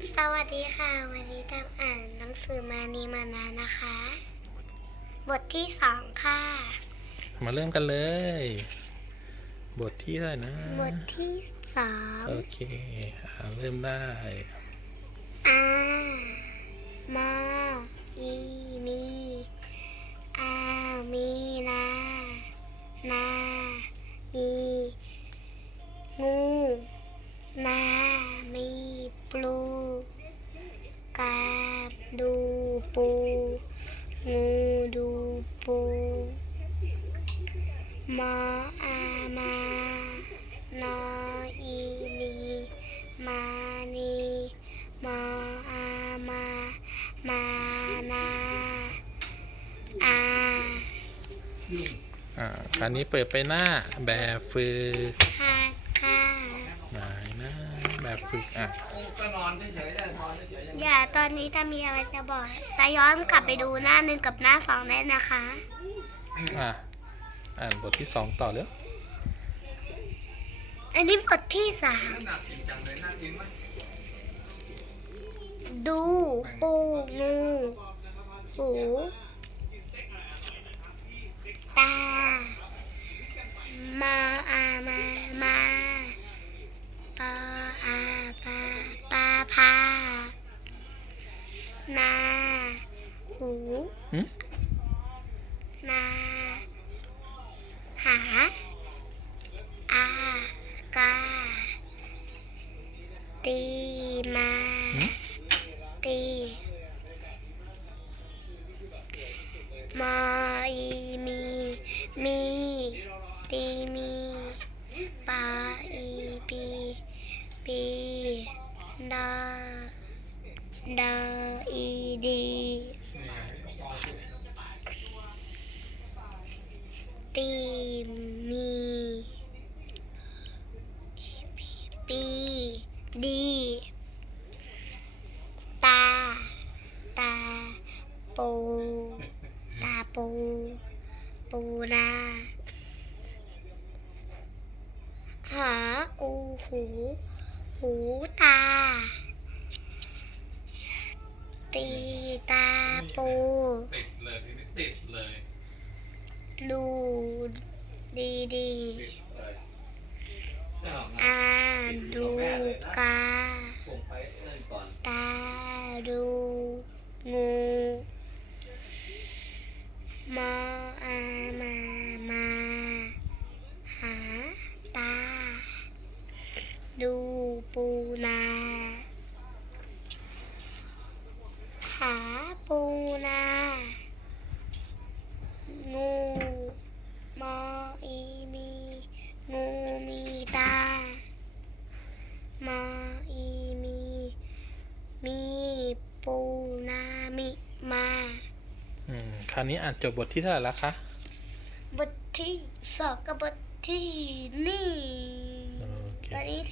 สวัสดีค่ะ วันนี้ตามอ่านหนังสือมานีมานานะคะ บทที่สองค่ะ มาเริ่มกันเลย บทที่เท่าไหร่นะบทที่สองโอเคอ่าเริ่มได้ อามาอี ดูปูงูดูปูมออามานออีนีมานีมออามามานาอาอ่าคราวนี้เปิดไปหน้าแบบฝึก ค่ะค่ะ ไหนนะ แบบฝึกอะก็นอนเฉยๆได้นอนเฉยๆอย่างนี้อย่าตอนนี้จะมีอะไรจะบอกแต่ย้อนกลับไปดูหน้าหนึ่งกับหน้าสองได้นะคะ อะอ่านบทที่สองต่อเลยอันนี้บทที่สามหนักจริงจังเลยน่ากินไหมดูปูงูหูตามาอามามาปาอาปาปาพา นา หู หึ นา หา อากาตีมาตีมาอีมี มี ตีมีปาอีปีปีดาดาอีดีตีมีปีดี ตา ตา ปู ตาปู ปูนา หาอูหู หูตา ตีตาปู ติดเลยทีนี้ติดเลยดูดีดีติดเลยอ่านดูกา ส่งไปเล่นก่อนตาดูงูมามา หา ตา ดูปูนาหาปูนา งูมออีมี งูมีตามาอีมี มีปูนามิมา อืม คราวนี้อ่านจบบทที่เท่าไหร่แล้วคะ บทที่สองกับบทที่นี่ โอเค ตอนนี้